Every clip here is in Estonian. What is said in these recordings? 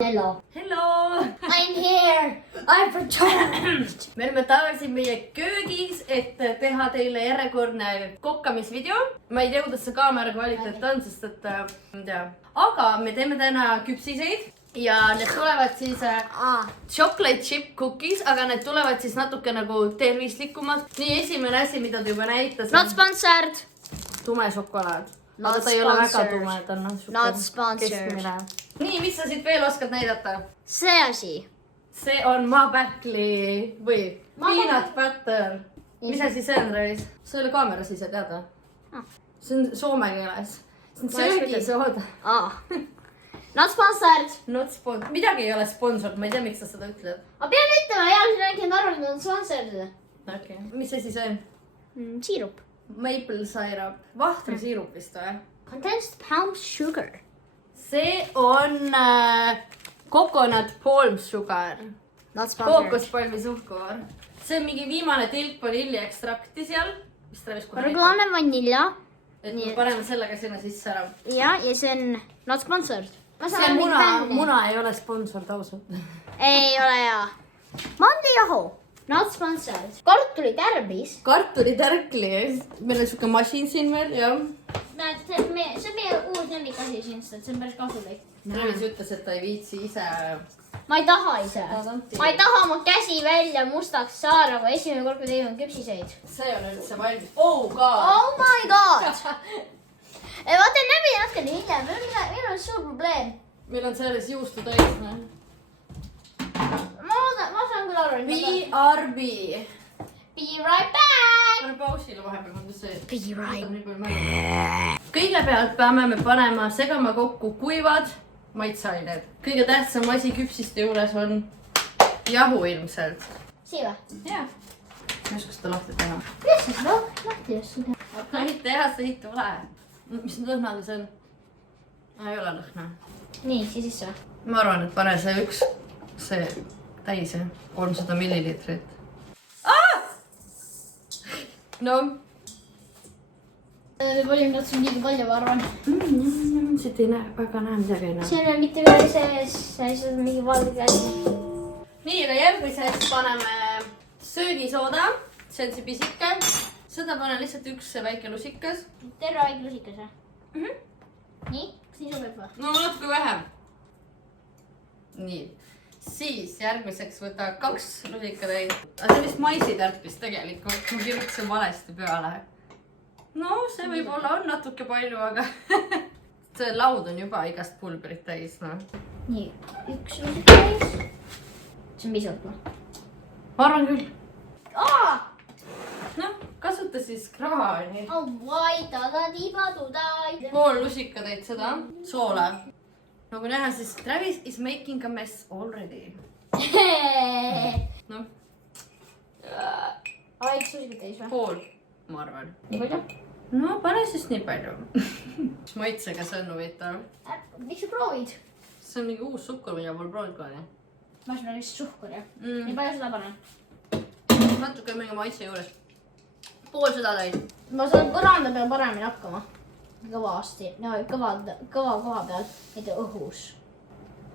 Hello. Hello! I'm here. I've returned. Me oleme tagasi meie köögis, et teha teile järjekordne kokkamisvideo. Ma ei tea, kuidas see kaamera kvaliteet on, sest et ma ei tea. Aga me teeme täna küpsiseid ja need tulevad siis chocolate chip cookies, aga need tulevad siis natuke nagu tervislikumad. Nii esimene asi, mida ta juba näitas. Not sponsored. Tume šokolaad. Not Aga ta ei ole väga sponsored. tume, ta on Not sponsored. keskmine. Nii, mis sa siit veel oskad näidata? See asi. See on Mabäkli või peanut butter. Mis asi see on, Travis? See oli kaameras ise teada. See on soome keeles. See on söögisooda. Not sponsored. Midagi ei ole sponsor, ma ei tea, miks sa seda ütled. Ma pean ütlema, eales rääkinud arvan, et on sponsored. Okay. Mis asi see on? Siirup. Maple syrup. Vahtrisiirup vist või? Condensed palm sugar. See on coconut palm sugar. Not sponsored. Kookospalmi suhkur. See on mingi viimane tilk vanilli ekstrakti seal. Mis Travis kohe Regulaarne vanilja. et me paneme sellega sinna sisse ära. Ja see on not sponsored. See on muna ei ole sponsor ausalt. Ei ole hea. Mandijahu. Not sponsored. Kartulitärmis. Kartulitärkli. Meil on siuke masin siin veel, jah. Näed, see on meie uus lemmikasi siin, sest see on päris kasulik. Travis ütles, et ta ei viitsi ise. Ma ei taha ise. Ma ei taha oma käsi välja mustaks saada, aga esimene kord, kui tegime küpsiseid. See on üldse valmis. Oh god! Oh my god! Vaata, näbi natukene hiljem. Meil on suur probleem. Meil on selles juustu täis, noh. Ma saan küll aru. BRB. Be right back! Pane pausile vahepeal, mõnda see. Be right. Kõigepealt peame me panema segama kokku kuivad maitseained. Kõige tähtsam asi küpsiste juures on jahu ilmselt. Siia. Jah. Ma ei oska seda lahti teha. Kuidas sa seda lahti ei oska teha? No mitte jah, see hitu ole. Mis lõhnal see on? Ei ole lõhna. Nii, siia sisse. Ma arvan, et pane see üks, see täis, 300 millilitrit. No. Me olime tahtnud liiga palju, ma arvan. Siit ei näe, väga näe midagi ei näe. See on mitte midagi sees, see on mingi valge asi. Nii, aga järgmiseks paneme söögisooda. See on see pisike. Seda panen lihtsalt üks väike lusikas. Terve väike lusikas, või? Nii, kas nii sobib või? No natuke vähem. Nii. Siis järgmiseks võta 2 lusikatäis. See on vist maisitärpis tegelikult. Ma kirjutasin valesti peale. No, see võib-olla on natuke palju, aga see laud on juba igast pulberit täis, noh. Nii, 1 lusikatäis. See on pisut, noh. Ma arvan küll. Noh, kasuta siis kraani. Pool lusikatäit seda. Soola. Nagu näha, siis Travis is making a mess already. Noh. 1 lusikatäis, või? Pool, ma arvan. Nii palju? No, pane siis nii palju. Mis maitsega see on huvitav? Miks sa proovid? See on mingi uus suhkur, mida pole proovid ka, jah? Ma olen lihtsalt suhkur, jah? Nii palju seda panen? Natuke mingi maitse juures. Pool seda täis. Ma saan põranda peal paremini hakkama. Kõvasti. No, kõva koha peal, mitte õhus.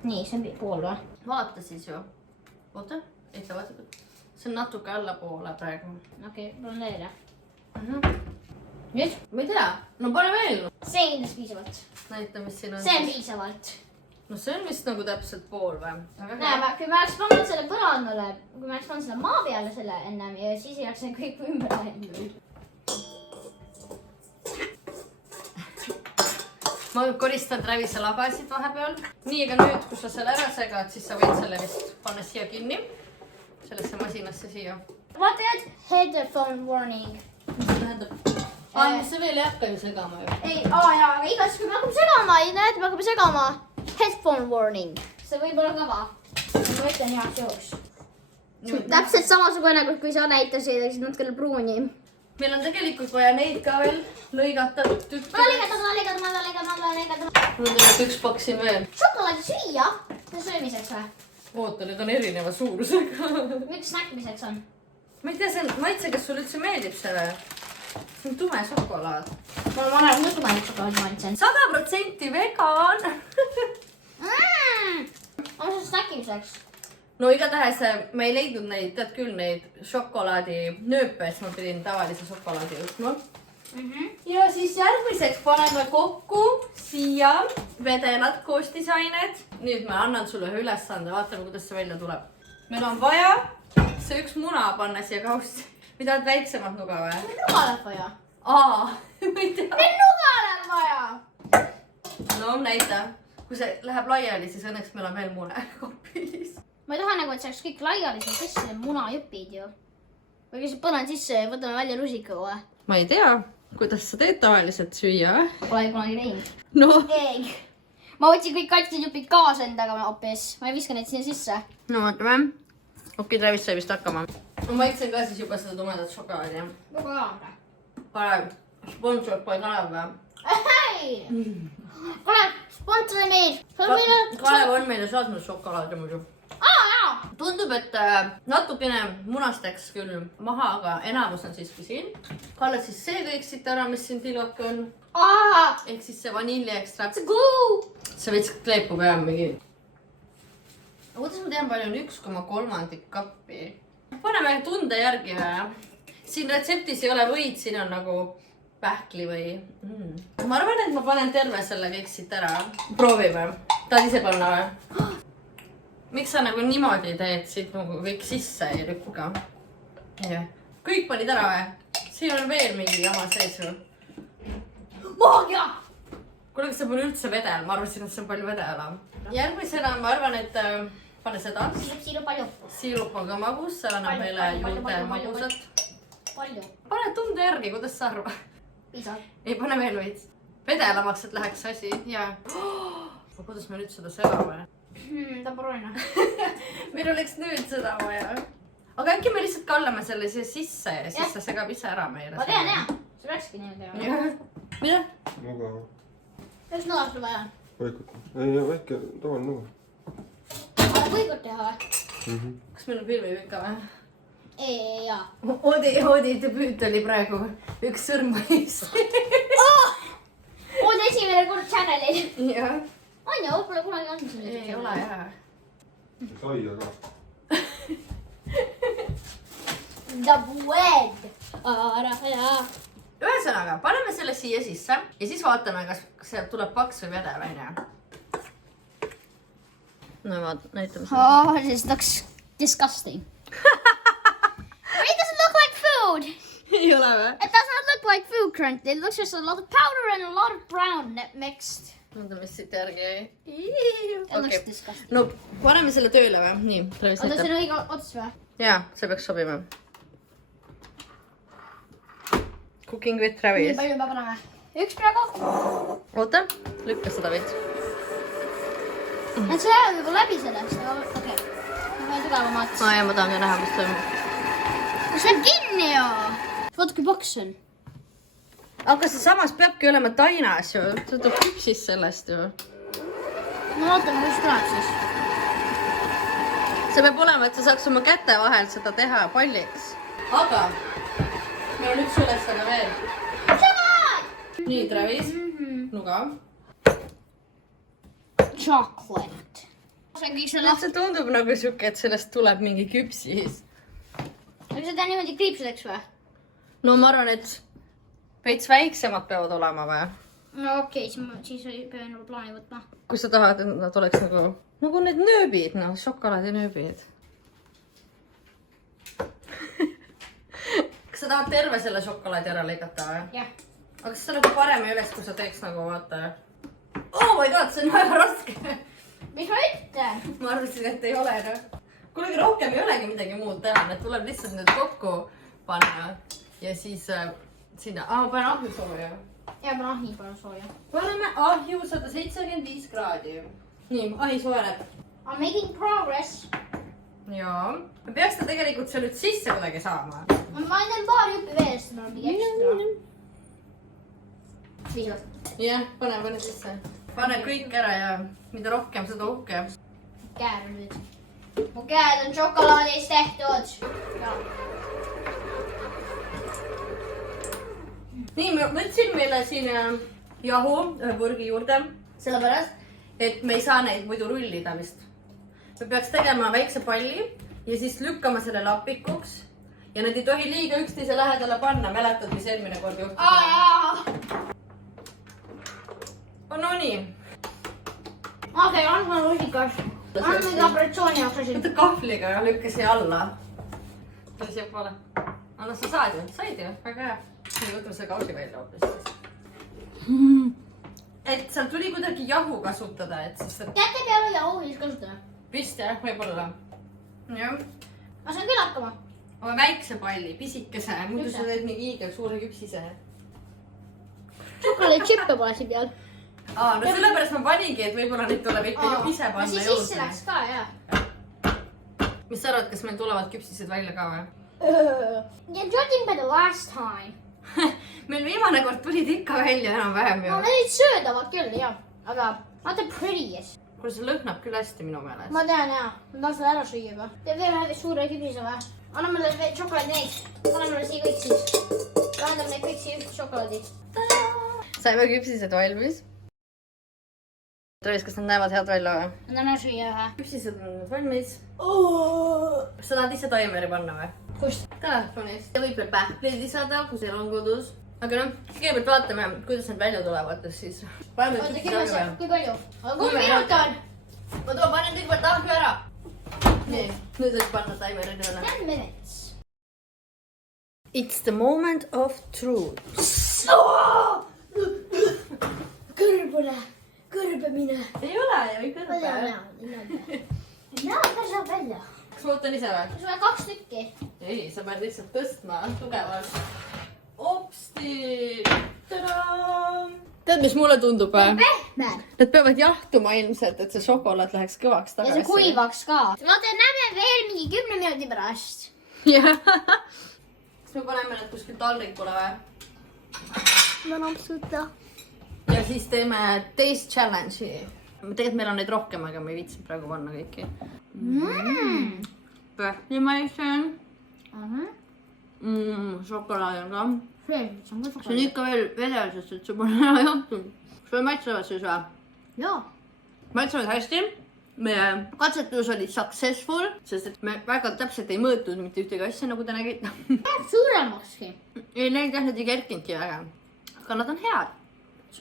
Nii, see on pool, või? Vaata siis ju. Oota, ei ta vaata. See on natuke allapoole praegu. Okei, planeeri. Nüüd? Ma ei tea. No pane veel. See on kindlasti piisavalt. Näita, mis siin on. See on piisavalt. No see on vist nagu täpselt pool või? Näe, kui ma oleks pannud selle põrandale, kui ma oleks pannud selle maa peale selle ennem ja siis ei oleks see kõik ümber läinud. Ma koristan Travise labasid vahepeal. Nii, aga nüüd, kui sa selle ära segad, siis sa võid selle vist panna siia kinni. Sellesse masinasse siia. Vaata nüüd, headphone warning. Mis see tähendab? Mis see veel ei hakka ju segama ju? Ei, jaa, aga igas, kui me hakkame segama, näed, me hakkame segama. Headphone warning. See võib olla kõva. Ma ütlen heaks juhuks. Täpselt samasugune, kui sa näitasid natukene pruuni. Meil on tegelikult vaja neid ka veel lõigata tükki. Ma lõigata. Mul on tegelikult üks pakk siin veel. Šokolaadi süüa? See on söömiseks või? Oota, need on erineva suurusega. Üks snäkmiseks on. Ma ei tea, see on maitse, kas sulle üldse meeldib selle? See on tume šokolaad. Ma olen mõtlenud šokolaadi maitsen. 100% vegan. pakimiseks. no igatahes ma ei leidnud neid, tead küll, neid šokolaadinööpe, siis ma pidin tavalise šokolaadi võtma. Ja siis järgmiseks paneme kokku siia vedelad koostisained. Nüüd ma annan sulle ühe ülesande, vaatame, kuidas see välja tuleb. Meil on vaja see üks muna panna siia kausti. Või tahad väiksemat nuga või? Meil nuga läheb vaja. Ma ei tea. Meil nuga läheb vaja. No näita. Kui see läheb laiali, siis õnneks meil on veel mune kopis. Ma ei taha nagu, et see oleks kõik laiali seal sisse munajupid ju. Või kes panen sisse ja võtame välja rusika või? Ma ei tea, kuidas sa teed tavaliselt süüa. Pole kunagi teinud. No. Ei. Ma võtsin kõik katsed jupid kaasa endaga hoopis. Ma ei viska neid sinna sisse. No vaatame. Okei, Travis sai vist hakkama. Ma maitsen ka siis juba seda tumedat šokolaadi. Väga hea. Kalev, sponsor pole Kalev või? Hei! Kalev, sponsori meid. Kalev on meile saatnud šokolaadi muidu. Jaa. Tundub, et natukene munast läks küll maha, aga enamus on siiski siin. Kalle siis see kõik siit ära, mis siin tilgake on. Ehk siis see vaniljeekstrakt. See veits kleepub ja mingi. Kuidas ma tean, palju on 1,3 kappi? Paneme tunde järgi või? Siin retseptis ei ole võid, siin on nagu pähkli või... Ma arvan, et ma panen terve selle kõik siit ära. Proovime. Tahad ise panna või? Miks sa nagu niimoodi teed siit nagu kõik sisse ei lükka? Kõik panid ära või? Siin on veel mingi jama sees või? Maagia! Kuule, kas see pole üldse vedel? Ma arvasin, et see on palju vedela. Järgmisena ma arvan, et pane seda. Siirup palju. Siirup on ka magus, see annab meile juurde magusat. Palju. Pane tunde järgi, kuidas sa arvad? Piisab. Ei, pane veel veits. Vedelamaks, et läheks asi. Ja. Kuidas me nüüd seda segame? Ta on proovina. Meil oleks nüüd seda vaja. Aga äkki me lihtsalt kallame selle siia sisse ja siis see segab ise ära meile. Ma tean jah. See peakski niimoodi teha. Mida? Nuga. Kas nõlast vaja? Võikut. Ei, väike tavaline nuga. Aga võikut teha või? Kas meil on pilvipika või? Ei, jaa. Oodi debüüt oli praegu üks sõrmais. Ood esimene kord channelil. Jah. On ju, pole kunagi olnud siin. Ei ole jah. Saia ka. The bread. Ühesõnaga, paneme selle siia sisse ja siis vaatame, kas sealt tuleb paks või vedel, onju. No näitame seda. Oh, this looks disgusting. It doesn't look like food. Ei ole või? It does not look like food currently. It looks just a lot of powder and a lot of brown mixed. Mõnda, mis siit järgi jäi. It looks disgusting. No, paneme selle tööle või? Nii, Travis Oota, see näitab. on õige ots või? Jaa, see peaks sobima. Cooking with Nii Travis. palju peab panema? Üks praegu? Oota, lükka seda veits. Need see läheb juba läbi sellest, aga okei. Ma pean tugevamat. Jaa, ma tahan ka näha, mis toimub. See on kinni ju! Vaata kui paks on. Aga see samas peabki olema tainas ju. See tuleb küpsis sellest ju. No vaatame, kus tuleb siis. See peab olema, et sa saaks oma käte vahel seda teha palliks. Aga meil on üks ülesanne veel. Nii, Travis. Nuga. Chocolate. See on kõik selle... See tundub nagu siuke, et sellest tuleb mingi küpsis. Aga seda niimoodi kriipsudeks või? No ma arvan, et veits väiksemad peavad olema või? No okei, siis pean nagu plaani võtma. Kui sa tahad, et nad oleks nagu need nööbid, no, šokolaadinööbid. Kas sa tahad terve selle šokolaadi ära lõigata või? Jah. Aga kas see nagu parem ei oleks, kui sa teeks nagu vaata... Oh my god, see on väga raske. Mis ma ütlen? Ma arvasin, et ei ole, noh. Kuulge, rohkem ei olegi midagi muud teha, need tuleb lihtsalt nüüd kokku panna. Ja siis sinna... ma panen ahju sooja. Ja ma ahju panen sooja. Paneme ahju 175 kraadi. Nii, ahi soojeneb. I'm making progress. Jaa. Me peaks ta tegelikult seal nüüd sisse kuidagi saama. Ma teen paar juppi veel, sest mul on mingi ekstra. Viisad. Jah, pane sisse. Pane kõik ära ja mida rohkem, seda uhke. Käed on nüüd. Mu käed on šokolaadist tehtud. Nii, ma võtsin meile siin jahu ühe purgi juurde. Sellepärast, et me ei saa neid muidu rullida vist. me peaks tegema väikse palli ja siis lükkama selle lapikuks. Ja need ei tohi liiga üksteise lähedale panna. Mäletad, mis eelmine kord juhtus? No nii. Okei, on mulle rusikas. On mingi operatsiooni jaoks asi. Võta kahvliga ja lükka siia alla. Tule siia poole. Anna, sa saad ju. Said ju. Väga hea. Nüüd võtame selle kausi välja hoopis. Et seal tuli kuidagi jahu kasutada, et siis... Jätte peale jahu, siis kasutame. Vist jah, võib-olla. Jah. Ma saan küll hakkama. Aga väikse palli, pisikese. Muidu sa teed nii hiigel suure küpsise. Šokolaadčippe pole siin peal. No sellepärast ma paningi, et võib-olla neid tuleb ikka ju ise panna juurde. Siis sisse läks ka, jah. Mis sa arvad, kas meil tulevad küpsised välja ka või? Yeah, judging by the last time. Meil viimane kord tulid ikka välja enam-vähem ju. No need söödavad küll, jah. Aga not the prettiest. Kuule, see lõhnab küll hästi minu meelest. Ma tean, jah. Ma tahan seda ära süüa juba. Teeb veel ühe suure küpsise või? Anna mulle veel šokolaadi neid. Anna mulle siia kõik siis. Vahendame neid kõik siia ühte šokolaadi. Saime küpsised valmis. Tõvis, kas nad näevad head välja või? Anna süüa ühe. Küpsised on nüüd valmis. Sa tahad ise taimeri panna või? Kust? Telefonis. Ja võib veel pähkleid lisada, kui seal on kodus. Aga noh, kõigepealt vaatame, kuidas need välja tulevad, siis. Oota, kui palju? Aga 3 minut on. Ma panen kõigepealt tahvli ära. Nii, nüüd võib panna taimeri tööle. 10 minutes. It's the moment of truth. Kõrbemine. Ei ole ju, ei kõrbe. Näo, ta saab välja. Kas ma võtan ise või? Sul on 2 tükki. Ei, sa pead lihtsalt tõstma tugevalt. Opsti! Tada! Tead, mis mulle tundub või? Pehme. Need peavad jahtuma ilmselt, et see šokolaad läheks kõvaks Ja tagasi. see kuivaks ka. Vaata, näeme veel mingi 10 minuti pärast. Jah. Kas me paneme need kuskil taldrikule või? Ma napsuta. Ja siis teeme taste challenge'i. Tegelikult meil on neid rohkem, aga ma ei viitsi praegu panna kõiki. Pähklimaise. Šokolaad on ka. See on ikka veel vedel, sest et see pole ära jahtunud. Kas me maitsevad siis või? Jaa. Maitsevad hästi. Meie katsetus oli successful, sest et me väga täpselt ei mõõtud mitte ühtegi asja, nagu te nägite. Suuremakski. Ei, neid jah, need ei kerkinudki väga. Aga nad on head.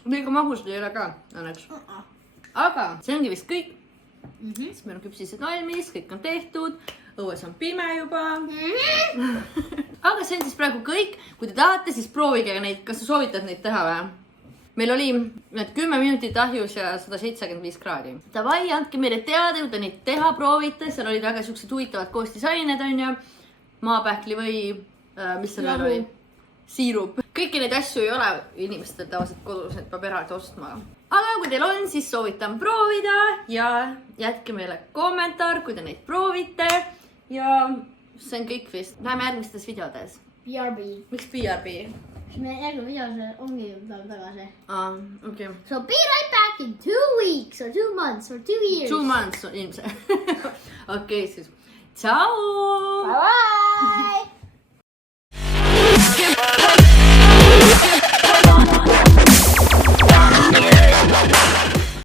Liiga mahused ei ole ka, õnneks. Aga see ongi vist kõik. Siis meil on küpsised valmis, kõik on tehtud. Õues on pime juba. Aga see on siis praegu kõik. Kui te tahate, siis proovige neid. Kas sa soovitad neid teha või? Meil oli need 10 minutit ahjus ja 175 kraadi. Davai, andke meile teada, kui te neid teha proovite. Seal olid väga siuksed huvitavad koostisained, on ju. Maapähkli või mis seal oli? Siirup. Kõiki neid asju ei ole inimestel tavaliselt kodus, et peab eraldi ostma. Aga kui teil on, siis soovitan proovida ja jätke meile kommentaar, kui te neid proovite. Ja see on kõik vist. Näeme järgmistes videodes. BRB. Miks BRB? Me järgmine videos ongi veel tagasi. Okay. So be right back in 2 weeks or 2 months or 2 years. 2 months ilmselt. Okei, siis. Ciao! Bye bye!